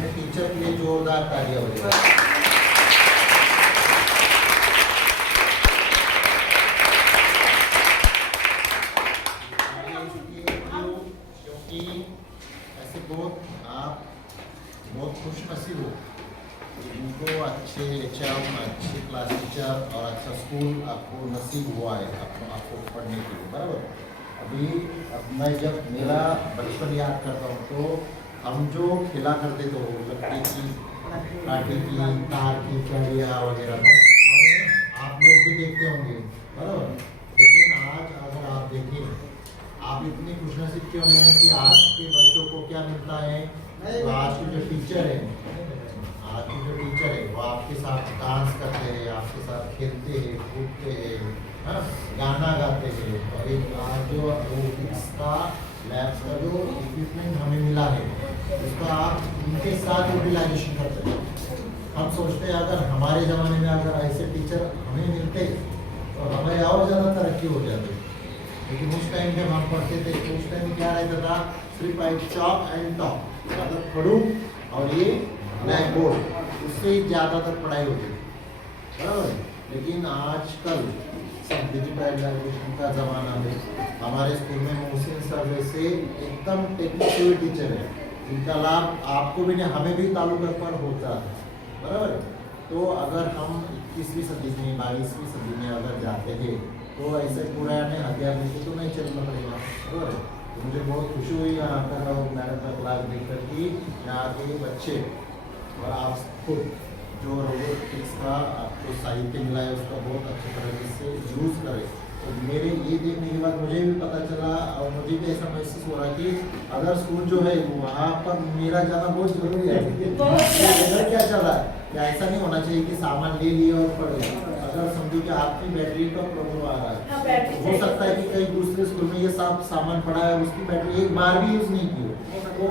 अपने टीचर के लिए जोरदार तालियां बजाएं। क्योंकि ऐसे बहुत आप बहुत खुश नसीब हो, इनको अच्छे एचएम, अच्छे क्लास टीचर और अच्छा स्कूल आपको नसीब हुआ है आपको पढ़ने के लिए, बराबर। अब मैं जब मेरा बचपन याद करता हूँ तो हम जो खेला करते थे वो लकड़ी की, काठी की, तार की कैरिया वगैरह, आप लोग भी देखते होंगे, बराबर। लेकिन आज अगर आप देखें, आप इतने खुशनसीब क्यों हैं कि आज के बच्चों को क्या मिलता है, तो आज के जो टीचर है वो आपके साथ डांस करते हैं, आपके साथ खेलते हैं, कूदते हैं, हाँ, गाना गाते हैं। और एक आज जो रोबोटिक्स का लैब्स का जो इक्विपमेंट हमें मिला है उसका आप उनके साथ यूटिलाइजेशन करते हैं। हम सोचते हैं अगर हमारे ज़माने में अगर ऐसे टीचर हमें मिलते तो हमारे और ज़्यादा तरक्की हो जाती। लेकिन उस टाइम जब हम पढ़ते थे तो उस टाइम क्या रहता था, सिर्फ आई चॉक एंड टॉक, मतलब पढ़ूँ और ये ब्लैक बोर्ड, उससे ज़्यादातर पढ़ाई होती थी, बराबर। लेकिन आजकल सब डिजिटलाइजेशन का ज़माना है। हमारे स्कूल में मोहसिन सर जैसे एकदम टेक्निकल टीचर है, जिनका लाभ आपको भी नहीं हमें भी ताल्लुका पर होता है, बराबर। तो अगर हम 21वीं सदी में 22वीं सदी में अगर जाते हैं तो ऐसे पुराने हथियार लेके तो नहीं चलना पड़ेगा, बराबर। तो मुझे बहुत खुशी हुई यहाँ पर मैडम का क्लास देखकर कि यहाँ के बच्चे और आप खुद जो रोबोटिक्स का आपको साहित्य मिला है उसका बहुत अच्छे तरीके से यूज़ करें। तो मेरे ये देखने के बाद मुझे भी पता चला और मुझे भी ऐसा महसूस हो रहा कि अगर स्कूल जो है वहाँ पर मेरा जाना बहुत जरूरी है। इधर क्या चल रहा है, या ऐसा नहीं होना चाहिए कि सामान ले लिए और पढ़ गए। अगर समझो कि आपकी बैटरी का प्रॉब्लम आ रहा है, हो सकता है कि कहीं दूसरे स्कूल में ये सब सामान पड़ा है, उसकी बैटरी एक बार भी यूज़ नहीं की, तो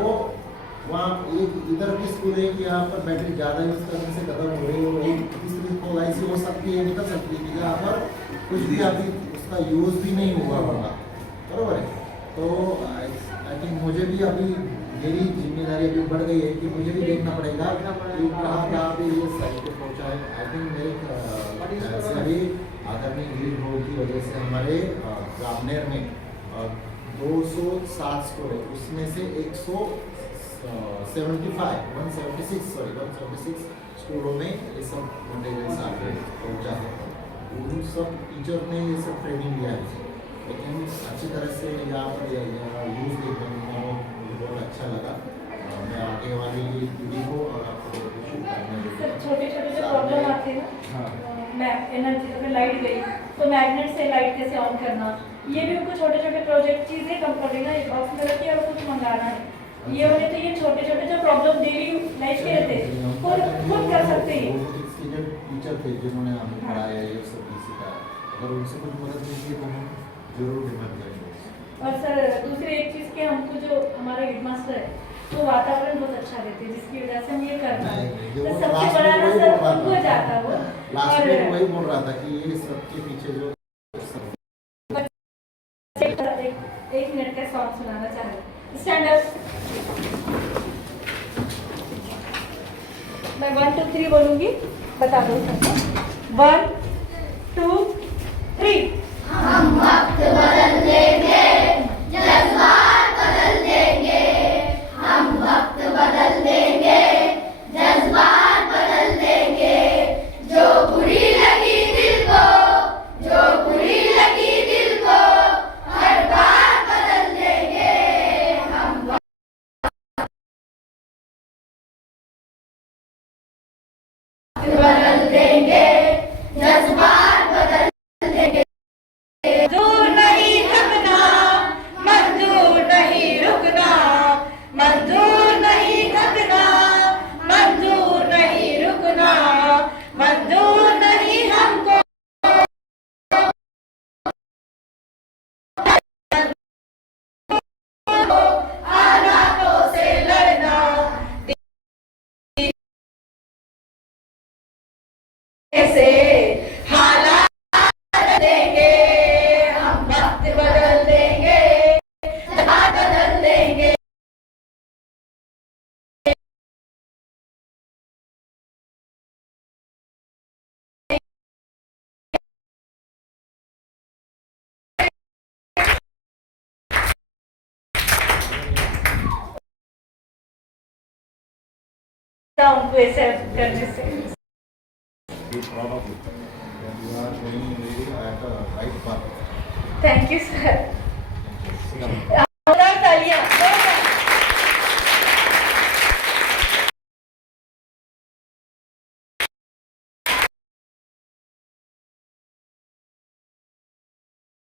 वहाँ एक इधर की स्कूल है कि यहाँ पर बैटरी ज़्यादा यूज़ करने से खत्म हो रही है, एक तीसरी स्कूल ऐसी हो सकती है, निकल सकती है कि जहाँ पर कुछ भी अभी उसका यूज़ भी नहीं हुआ होगा, बराबर है। तो आई थिंक मुझे भी अभी मेरी जिम्मेदारी अभी बढ़ गई है कि मुझे भी देखना पड़ेगा कि कहाँ पे ये साइड पहुँचा है। आई थिंक मेरे सभी आदरणीय लीड रोड की वजह से हमारे जामनेर में 207 स्कूल है, उसमें से 176 स्कूलों में ये सब मटेरियल्स आगे पहुँचा है। उन सब टीचर ने ये सब ट्रेनिंग लिया है, लेकिन अच्छी तरह से यहाँ पर यूज़ देखने को मुझे बहुत अच्छा लगा। मैं आगे वाली पीढ़ी को और आपको छोटे छोटे जो प्रॉब्लम आते हैं ना, एनर्जी अगर लाइट गई तो मैग्नेट से लाइट कैसे ऑन करना, ये भी उनको छोटे छोटे प्रोजेक्ट चीज़ें कम पड़ेगा, एक बॉक्स में रखिए और कुछ मंगाना है। ये वाले तो ये छोटे छोटे जो प्रॉब्लम डेली लाइफ के रहते हैं खुद कर सकते हैं। टीचर थे जिन्होंने हमें पढ़ाया ये सब सिखाया, अगर उनसे कुछ मदद मिलती है तो हम जरूर हिम्मत करेंगे। और सर दूसरी एक चीज़ के हमको जो हमारे हेडमास्टर है वो वातावरण बहुत अच्छा देते हैं, जिसकी वजह से हम ये कर रहे हैं। तो सबसे बड़ा ना सर उनको जाता है वो। लास्ट में वही बोल रहा था कि ये सबके पीछे जो एक मिनट का सॉन्ग सुनाना चाह रहे हैं। स्टैंड अप, मैं 1 2 3 बोलूंगी, बता दो सबको। 1 2 3। हम वक्त बदल देंगे, जज्बात बदल देंगे, हम वक्त बदल देंगे, जज्बात बदल देंगे। जो बुरी लगी दिल को, जो बुरी लगी दिल को, हर बार बदल देंगे, हम वक्त बदल देंगे, जज्बात उनको ऐसे करने से। Be proud of it. That you are going really at a right path. Thank you sir. Sit down.